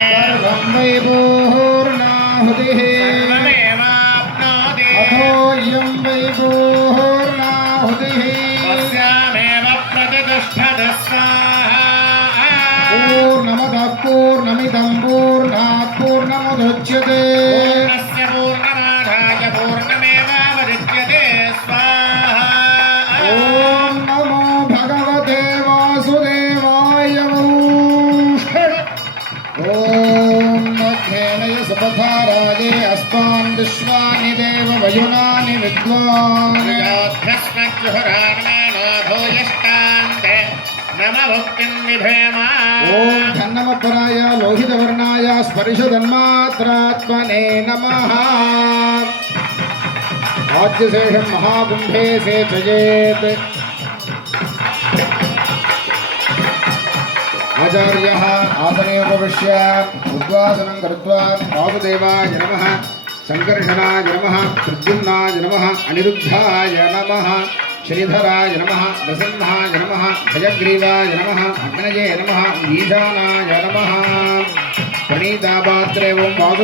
सर्वं वै पूर्णाहुतिः अथो इयं वै पूर्णाहुतिः तस्यामेव प्रतिष्ठति स्वाहा पूर्णमदः पूर्णमिदं पूर्णात् पूर्णमुदच्यते पूर्णस्य पूर्णमादाय पूर्णमेवावशिष्यते स्वाहा ॐ नमो भगवते वासुदेवाय ॐ अग्नेय सुपथाराजे अस्मान् विश्वानि देव वयुनानि विद्वान् योऽध्यस्मज्जुहुरार्मेणोऽभूयष्टान्ते नम भुक्तिं विधेम ॐ धन्नमपराय लोहितवर्णाय स्पर्शतन्मात्रात्मने नमः आद्यशेषं महाकुम्भे सेचयेत् आचार्यः आसने उपविश्य उद्वासनं कृत्वा वासुदेवाय नमः संकर्षणाय नमः प्रद्युम्नाय नमः अनिरुद्धाय नमः श्रीधराय नमः नृसिंहाय नमः भयग्रीवाय नमः अग्नये नमः ईशानाय नमः प्रणीतापात्रे ओं वासुदेवाय